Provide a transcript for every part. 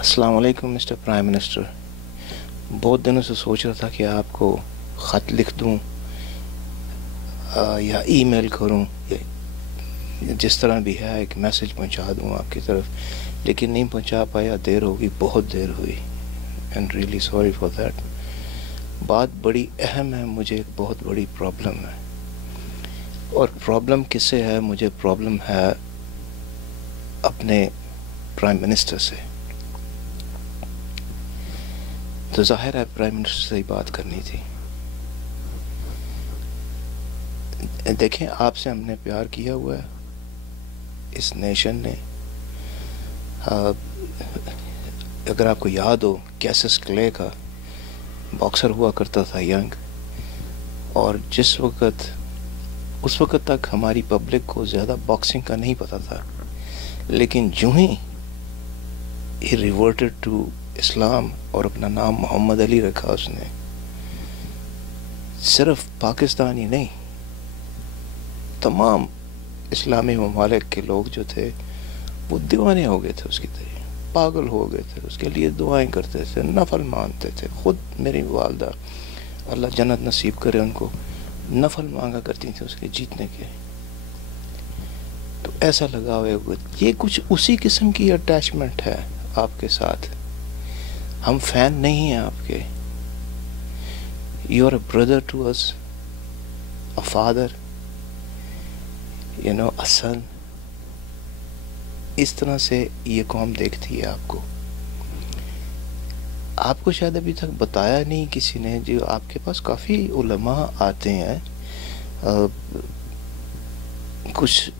السلام علیکم mister prime minister. بہت دنوں سے سوچ رہا تھا کہ آپ کو خط لکھ دوں یا ای میل کروں یا جس طرح بھی ہے ایک میسج پہنچا دوں آپ کی طرف، لیکن نہیں پہنچا پایا. دیر ہوگی، بہت دیر ہوئی، and really sorry for that. بات بڑی اہم ہے، مجھے ایک بہت بڑی پرابلم ہے. اور پرابلم کس سے ہے؟ مجھے پرابلم ہے اپنے پرائم منسٹر سے. تو ظاہر ہے پرائم منسٹر سے ہی بات کرنی تھی. دیکھیں، آپ سے ہم نے پیار کیا ہوا ہے، اس نیشن نے. اگر آپ کو یاد ہو، کیسس کلے کا باکسر ہوا کرتا تھا ینگ، اور اس وقت تک ہماری پبلک کو زیادہ باکسنگ کا نہیں پتہ تھا، لیکن جو ہی ریورٹڈ ٹو اسلام اور اپنا نام محمد علی رکھا، اس نے صرف پاکستان ہی نہیں، تمام اسلامی ممالک کے لوگ جو تھے وہ دیوانے ہو گئے تھے اس کی طرح، پاگل ہو گئے تھے، اس کے لیے دعائیں کرتے تھے، نفل مانتے تھے. خود میری والدہ، اللہ جنت نصیب کرے ان کو، نفل مانگا کرتی تھیں اس کے جیتنے کے. تو ایسا لگاؤ ہے، یہ کچھ اسی قسم کی اٹیچمنٹ ہے آپ کے ساتھ. ہم فین نہیں ہیں آپ کے. You are a brother to us, a father, a son. اس طرح سے یہ قوم دیکھتی ہے آپ کو. آپ کو شاید ابھی تک بتایا نہیں کسی نے، جو آپ کے پاس کافی علماء آتے ہیں، کچھ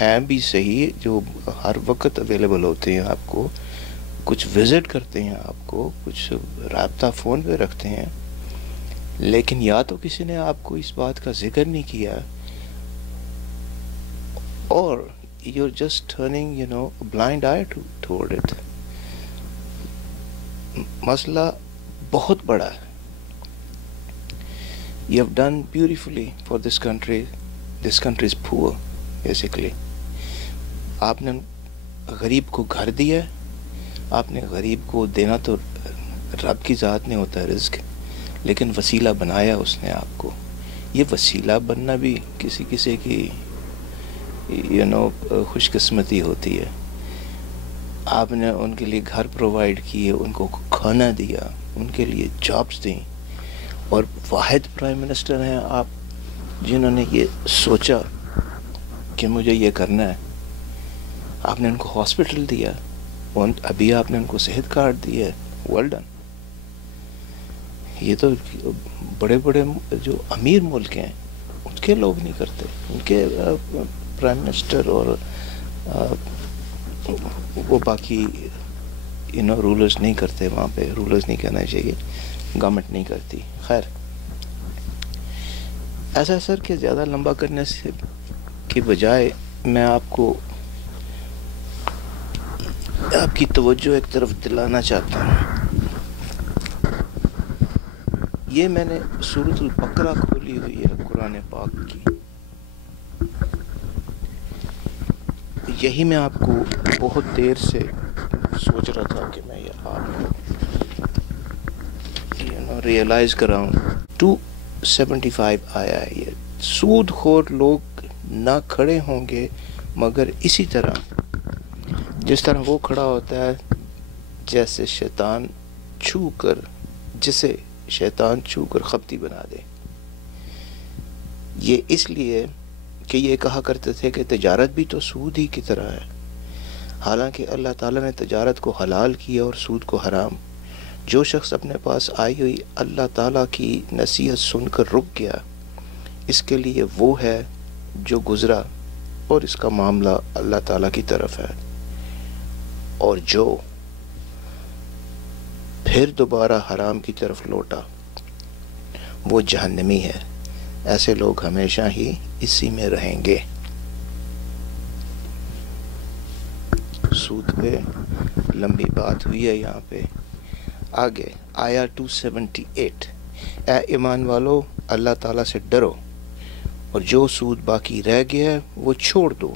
ہیں بھی صحیح جو ہر وقت اویلیبل ہوتے ہیں آپ کو، کچھ وزٹ کرتے ہیں آپ کو، کچھ رابطہ فون پہ رکھتے ہیں، لیکن یا تو کسی نے آپ کو اس بات کا ذکر نہیں کیا، اور you're just turning a blind eye toward it. مسئلہ بہت بڑا ہے. You have done beautifully for this country. This country is poor, basically. آپ نے غریب کو گھر دیا ہے. آپ نے غریب کو دینا تو رب کی ذات میں ہوتا ہے رزق، لیکن وسیلہ بنایا اس نے آپ کو. یہ وسیلہ بننا بھی کسی کی خوش قسمتی ہوتی ہے. آپ نے ان کے لیے گھر پرووائڈ کیے، ان کو کھانا دیا، ان کے لیے جابس دیں، اور واحد پرائم منسٹر ہیں آپ جنہوں نے یہ سوچا کہ مجھے یہ کرنا ہے. آپ نے ان کو ہاسپٹل دیا، ابھی آپ نے ان کو صحت کارڈ دیا ہے. Well done. یہ تو بڑے بڑے جو امیر ملک ہیں ان کے لوگ نہیں کرتے، ان کے پرائم منسٹر اور وہ باقی رولرز نہیں کرتے. وہاں پہ رولرز نہیں کہنا چاہیے، گورنمنٹ نہیں کرتی. خیر، ایسا سر کہ زیادہ لمبا کرنے سے کی بجائے میں آپ کو آپ کی توجہ ایک طرف دلانا چاہتا ہوں. یہ میں نے سورۃ البقرہ کھولی ہوئی ہے قرآن پاک کی. یہی میں آپ کو بہت دیر سے سوچ رہا تھا کہ میں یہ آپ کو ریئلائز کراؤں. 275 آیا ہے. یہ سود خور لوگ نہ کھڑے ہوں گے مگر اسی طرح جس طرح وہ کھڑا ہوتا ہے جسے شیطان چھو کر خپتی بنا دے. یہ اس لیے کہ یہ کہا کرتے تھے کہ تجارت بھی تو سود ہی کی طرح ہے، حالانکہ اللہ تعالیٰ نے تجارت کو حلال کیا اور سود کو حرام. جو شخص اپنے پاس آئی ہوئی اللہ تعالیٰ کی نصیحت سن کر رک گیا، اس کے لیے وہ ہے جو گزرا اور اس کا معاملہ اللہ تعالیٰ کی طرف ہے، اور جو پھر دوبارہ حرام کی طرف لوٹا وہ جہنمی ہے. ایسے لوگ ہمیشہ ہی اسی میں رہیں گے. سود پہ لمبی بات ہوئی ہے یہاں پہ. آگے آیا 278، اے ایمان والو اللہ تعالیٰ سے ڈرو اور جو سود باقی رہ گیا ہے وہ چھوڑ دو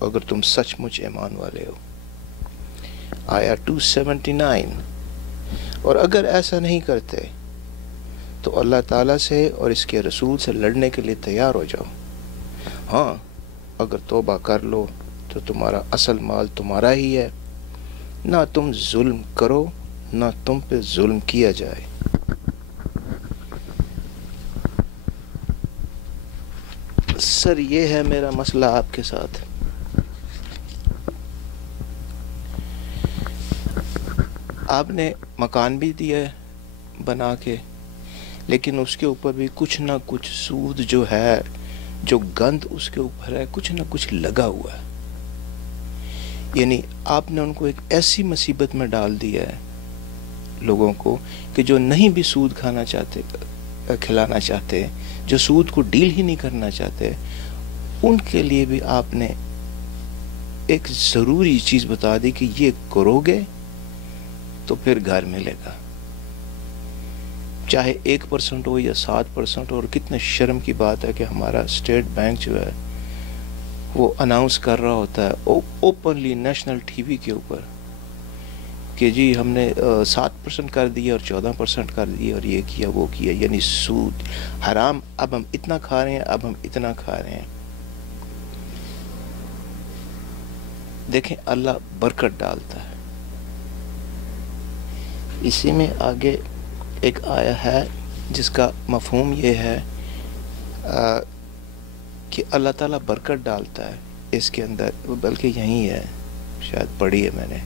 اگر تم سچ مچ ایمان والے ہو. آیا 279. اور اگر ایسا نہیں کرتے تو اللہ تعالیٰ سے اور اس کے رسول سے لڑنے کے لیے تیار ہو جاؤ. ہاں اگر توبہ کر لو تو تمہارا اصل مال تمہارا ہی ہے، نہ تم ظلم کرو نہ تم پہ ظلم کیا جائے. سر یہ ہے میرا مسئلہ آپ کے ساتھ. آپ نے مکان بھی دیا ہے بنا کے، لیکن اس کے اوپر بھی کچھ نہ کچھ سود جو ہے، جو گند اس کے اوپر ہے، کچھ نہ کچھ لگا ہوا ہے. یعنی آپ نے ان کو ایک ایسی مصیبت میں ڈال دیا ہے لوگوں کو کہ جو نہیں بھی سود کھانا چاہتے، کھلانا چاہتے، جو سود کو ڈیل ہی نہیں کرنا چاہتے، ان کے لیے بھی آپ نے ایک ضروری چیز بتا دی کہ یہ کرو گے تو پھر گھر ملے گا، چاہے 1% ہو یا 7%. اور کتنے شرم کی بات ہے کہ ہمارا اسٹیٹ بینک جو ہے وہ اناؤنس کر رہا ہوتا ہے اوپنلی نیشنل ٹی وی کے اوپر کہ جی ہم نے 7% کر دیا اور 14% کر دیا اور یہ کیا وہ کیا. یعنی سود حرام، اب ہم اتنا کھا رہے ہیں، اب ہم اتنا کھا رہے ہیں. دیکھیں اللہ برکت ڈالتا ہے. اسی میں آگے ایک آیا ہے جس کا مفہوم یہ ہے کہ اللہ تعالیٰ برکت ڈالتا ہے اس کے اندر، بلکہ یہی ہے، شاید پڑھی ہے میں نے،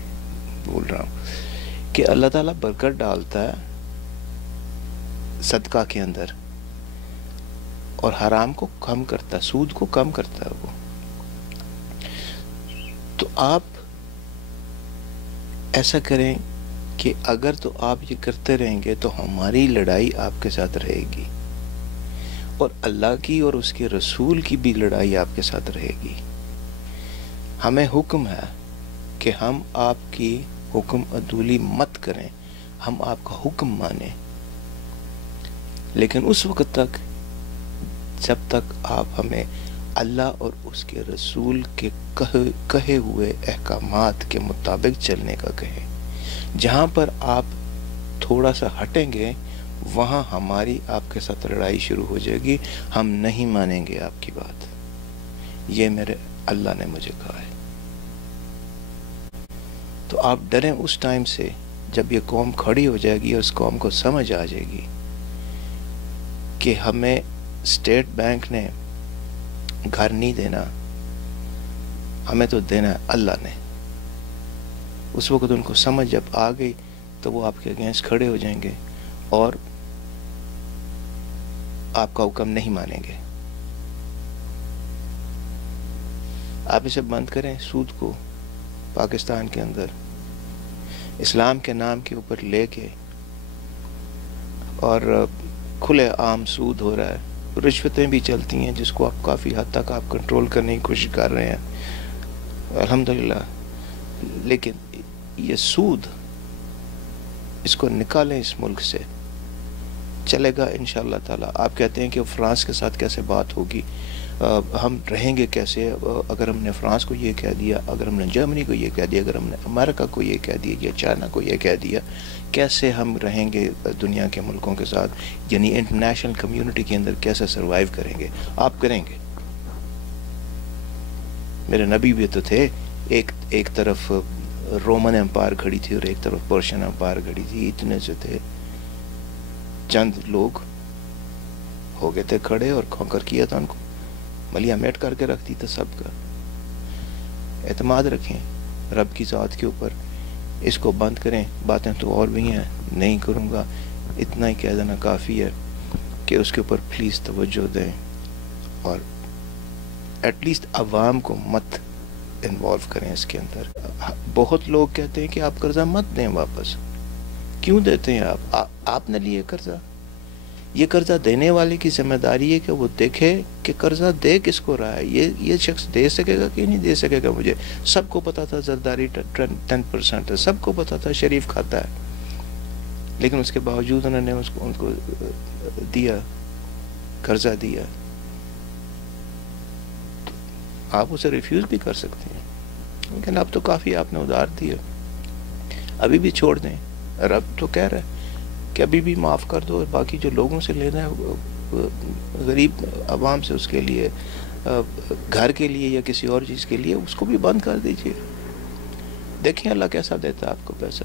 بول رہا ہوں کہ اللہ تعالیٰ برکت ڈالتا ہے صدقہ کے اندر اور حرام کو کم کرتا ہے، سود کو کم کرتا ہے وہ. تو آپ ایسا کریں کہ اگر تو آپ یہ کرتے رہیں گے تو ہماری لڑائی آپ کے ساتھ رہے گی، اور اللہ کی اور اس کے رسول کی بھی لڑائی آپ کے ساتھ رہے گی. ہمیں حکم ہے کہ ہم آپ کی حکم عدولی مت کریں، ہم آپ کا حکم مانیں، لیکن اس وقت تک جب تک آپ ہمیں اللہ اور اس کے رسول کے کہے ہوئے احکامات کے مطابق چلنے کا کہیں. جہاں پر آپ تھوڑا سا ہٹیں گے وہاں ہماری آپ کے ساتھ لڑائی شروع ہو جائے گی. ہم نہیں مانیں گے آپ کی بات. یہ میرے اللہ نے مجھے کہا ہے. تو آپ ڈریں اس ٹائم سے جب یہ قوم کھڑی ہو جائے گی اور اس قوم کو سمجھ آ جائے گی کہ ہمیں اسٹیٹ بینک نے گھر نہیں دینا، ہمیں تو دینا ہے اللہ نے. اس وقت ان کو سمجھ جب آ گئی تو وہ آپ کے اگینسٹ کھڑے ہو جائیں گے اور آپ کا حکم نہیں مانیں گے. آپ اسے بند کریں سود کو. پاکستان کے اندر اسلام کے نام کے اوپر لے کے اور کھلے عام سود ہو رہا ہے. رشوتیں بھی چلتی ہیں جس کو آپ کافی حد تک آپ کنٹرول کرنے کی کوشش کر رہے ہیں الحمدللہ. لیکن یہ سود اس کو نکالیں اس ملک سے، چلے گا انشاءاللہ تعالی. آپ کہتے ہیں کہ فرانس کے ساتھ کیسے بات ہوگی، ہم رہیں گے کیسے اگر ہم نے فرانس کو یہ کہہ دیا، اگر ہم نے جرمنی کو یہ کہہ دیا، اگر ہم نے امریکہ کو یہ کہہ دیا یا چائنا کو یہ کہہ دیا، کیسے ہم رہیں گے دنیا کے ملکوں کے ساتھ؟ یعنی انٹرنیشنل کمیونٹی کے اندر کیسے سروائیو کریں گے؟ آپ کریں گے. میرے نبی بھی تو تھے، ایک طرف رومن امپائر کھڑی تھی اور ایک طرف پرشین امپائر کھڑی تھی. اتنے سے تھے، چند لوگ ہو گئے تھے کھڑے اور کانکر کیا تھا ان کو، ملیا میٹ کر کے رکھ دی تھا سب کا. اعتماد رکھیں رب کی ذات کے اوپر. اس کو بند کریں. باتیں تو اور بھی ہیں، نہیں کروں گا، اتنا ہی کہہ دینا کافی ہے کہ اس کے اوپر پلیز توجہ دیں اور ایٹ لیسٹ عوام کو مت انوالو کریں اس کے اندر. بہت لوگ کہتے ہیں کہ آپ قرضہ مت دیں واپس. کیوں دیتے ہیں آپ نے لیے قرضہ؟ یہ قرضہ دینے والے کی ذمہ داری ہے کہ وہ دیکھے کہ قرضہ دے کس کو رہا ہے. یہ شخص دے سکے گا کہ نہیں دے سکے گا. مجھے سب کو پتا تھا زرداری 10% ہے، سب کو پتا تھا شریف کھاتا ہے، لیکن اس کے باوجود انہوں نے ان کو دیا، قرضہ دیا. آپ اسے ریفیوز بھی کر سکتے ہیں، لیکن اب تو کافی آپ نے ادھار دیا. ابھی بھی چھوڑ دیں. رب تو کہہ رہا ہے کہ ابھی بھی معاف کر دو، اور باقی جو لوگوں سے لینا ہے غریب عوام سے، اس کے لیے گھر کے لیے یا کسی اور چیز کے لیے، اس کو بھی بند کر دیجیے. دیکھیں اللہ کیسا دیتا ہے آپ کو پیسہ.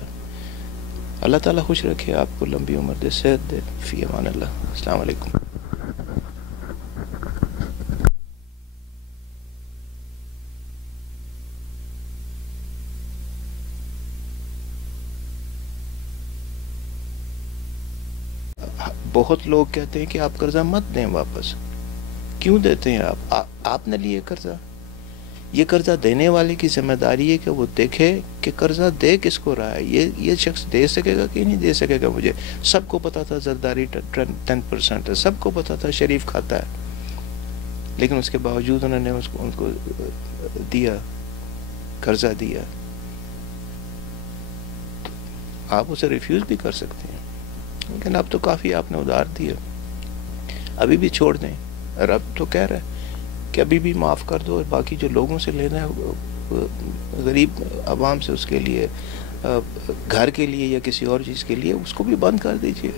اللہ تعالیٰ خوش رکھے آپ کو، لمبی عمر دے، صحت دے. فی امان اللہ. السلام علیکم. بہت لوگ کہتے ہیں کہ آپ قرضہ مت دیں واپس. کیوں دیتے ہیں آپ نے لیے قرضہ؟ یہ قرضہ دینے والے کی ذمہ داری ہے کہ وہ دیکھے کہ قرضہ دے کس کو رہا ہے. یہ شخص دے سکے گا کہ نہیں دے سکے گا. مجھے سب کو پتا تھا زرداری 10% ہے، سب کو پتا تھا شریف کھاتا ہے، لیکن اس کے باوجود انہوں نے ان کو دیا، قرضہ دیا. آپ اسے ریفیوز بھی کر سکتے ہیں، لیکن اب تو کافی آپ نے ادھار دیا. ابھی بھی چھوڑ دیں. رب تو کہہ رہا ہے کہ ابھی بھی معاف کر دو، اور باقی جو لوگوں سے لینا ہے غریب عوام سے، اس کے لیے گھر کے لیے یا کسی اور چیز کے لیے، اس کو بھی بند کر دیجیے.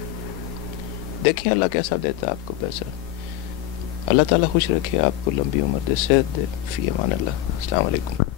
دیکھیں اللہ کیسا دیتا ہے آپ کو پیسہ. اللہ تعالیٰ خوش رکھے آپ کو، لمبی عمر دے، صحت دے. فی امان اللہ. السلام علیکم.